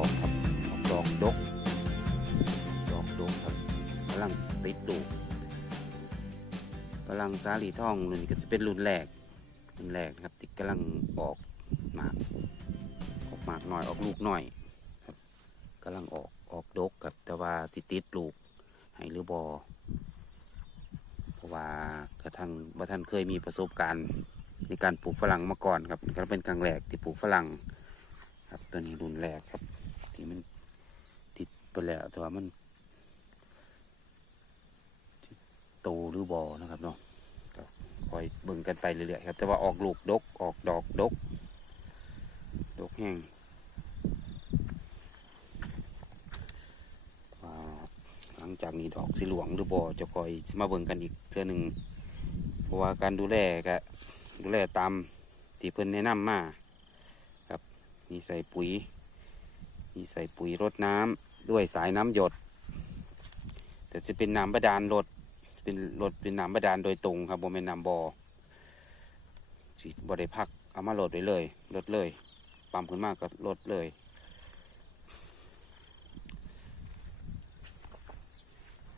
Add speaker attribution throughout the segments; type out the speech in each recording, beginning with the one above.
Speaker 1: องออกดอกครับออกดอกดก ดอกดกครับกำลังติดดูกำลังสาลีทองรุ่นนี้ก็จะเป็นรุ่นแรกรุ่นแรกนะครับที่กำลังออกหมากออกหมากหน่อยออกลูกหน่อยครับกำลังออกออกดกครับแต่ว่าสิติดลูกให้หรือบอเพราะว่ากระทั่งว่าท่านเคยมีประสบการณ์ในการปลูกฝรั่งมาก่อนครับก็เป็นครั้งแรกที่ปลูกฝรั่งครับตัวนี้รุ่นแรกครับ ที่มันติดไปแล้วแต่ว่ามันโตหรือบอนะครับเนาะคอยเบิ่งกันไปเรื่อยๆครับ แต่ว่าออกลูกดกออกดอกดก ดกแห้งหลังจากนี้ดอกสีหลวงหรือบอจะคอยมาเบิ่งกันอีกเทื่อหนึ่งเพราะว่าการดูแลก็ดูแลตามที่เพิ่นแนะนำมาครับมีใส่ปุ๋ย ใส่ปุ๋ยรดน้ำด้วยสายน้ำหยด แต่จะเป็นน้ำบาดาลรดเป็นรดเป็นน้ำบาดาลโดยตรงครับบ่เป็นน้ำบอ่อบ่ได้พักเอามาโหลดไว้เลยลดเลยปั๊มขึ้นมากก็ลดเลย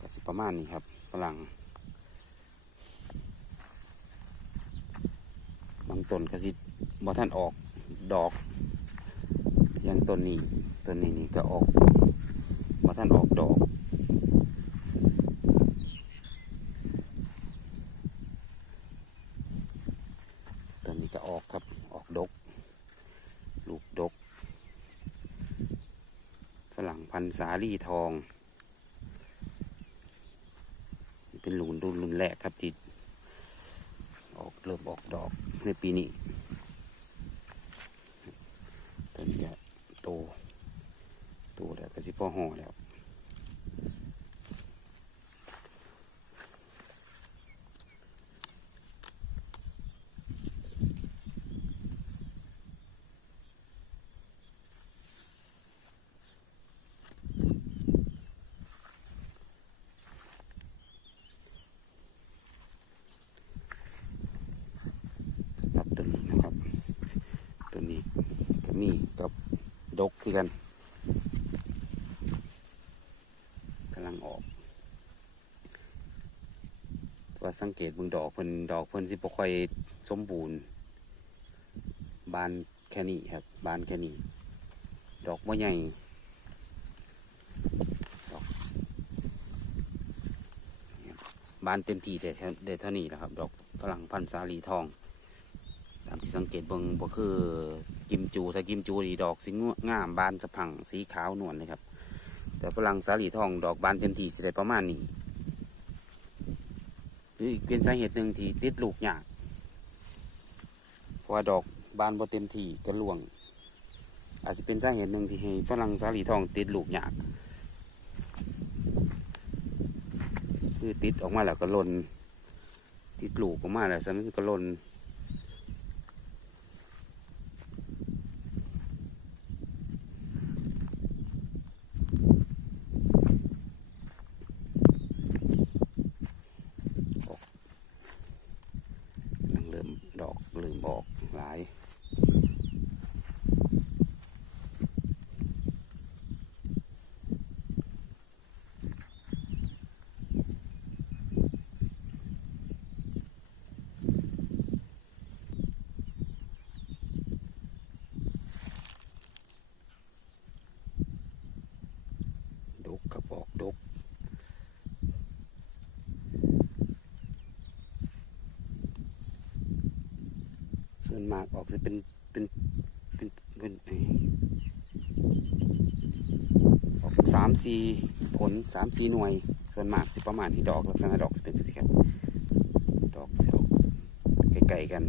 Speaker 1: ก็สิประมาณนี้ครับฝรั่งบางต้นก็สิบ่ท่านออกดอกอย่างต้นนี้ ต้นนี้นี่ก็ออกบ่ท่านออกดอกต้นนี้ก็ออกครับออกดก ลูกดก ฝรั่งพันสาลี่ทองนี่เป็นรุ่นรุ่นรุ่นแรกครับที่ออกเริ่มออกดอกในปีนี้ต้นก็โตโตแล้ก็ สิพ่อห่อแล้วตัวนี้นะครับ ตัวนี้ก็มีกับดกคือกันกำลังออก สังเกตเบิ่งดอกเพิ่นดอกเพิ่นสิบ่ค่อยสมบูรณ์บานแค่นี้ครับ บานแค่นี้ ดอกบ่ใหญ่ดอกบานเต็มที่ได้เท่าได้เท่านี้แหละครับ ดอกฝรั่งพันธุ์สาลีทอง ตามที่สังเกตเบิ่งก็คือกิมจูถ้ากิมจูดีดอกสีงงามบานสะพังสีขาวนวลเลยครับ แต่ฝรั่งสาลีทองดอกบานเต็มที่สิได้ประมาณนี้ หรืออีกเป็นสาเหตุหนึ่งที่ติดลูกยากเพราะดอกบานบ่เต็มที่ก็ร่วง อาจจะเป็นสาเหตุหนึ่งที่ให้ฝรั่งสาลีทองติดลูกยากคือติดออกมาแล้วก็ล่นติดลูกออกมาแล้วสมมติก็ล่น กำลังเริ่มดอกเริ่มออกหลาย ดกกับออกดก ส่วนมากออกจะเป็นเป็นเป็นเป็นออกสามสี่ผลสามสี่หน่วย ส่วนมากสิประมาณที่ดอกลักษณะดอกจะเป็นสิครับดอกเสียวไกลๆกัน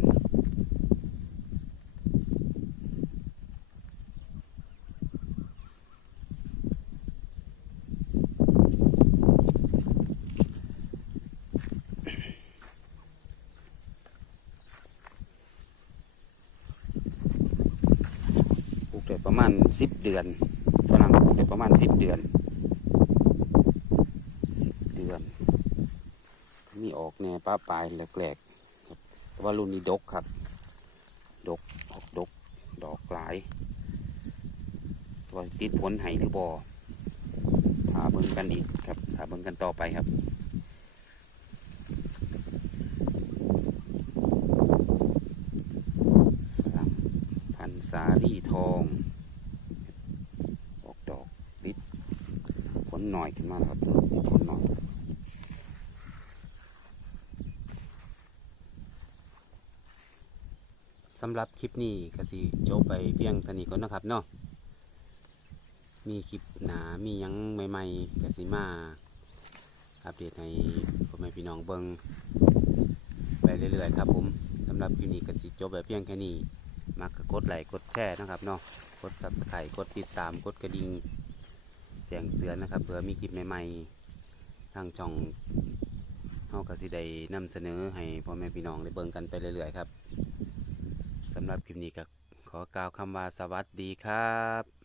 Speaker 1: ประมาณสิบเดือนฝรั่งปลูกได้ประมาณสิบเดือนสิบเดือนมีออกแน่ป้าปลายแหลกๆครับแต่ว่ารุ่นนี้ดกครับ ดกออกดกดอกหลายว่าติดผลไห้หรือบ่ถาเบิ่งกันอีกครับถาเบิ่งกันต่อไปครับฝรั่งพันสาลี่ทอง ออกดอกติด ผลหน่อยขึ้นมาครับเริ่มติดผลหน่อยสำหรับคลิปนี้ก็สิจบไปเพียงเท่านี้ก่อนนะครับเนาะมีคลิปหนามียังใหม่ๆก็สิมาอัปเดตให้พ่อแม่พี่น้องเบิงไปเรื่อยๆครับผมสำหรับคลิปนี้ก็สิจบไปเพียงแค่นี้มักก็กดไลค์กดแชร์นะครับเนาะกดจับสไครกดติดตามกดกระดิ่ง แจ้งเตือนนะครับเผื่อมีคลิปใหม่ๆ ทางช่องเฮากสิได้นำเสนอให้พ่อแม่พี่น้องได้เบิ่งกันไปเรื่อยๆครับสำหรับคลิปนี้ก็ขอกล่าวคำว่าสวัสดีครับ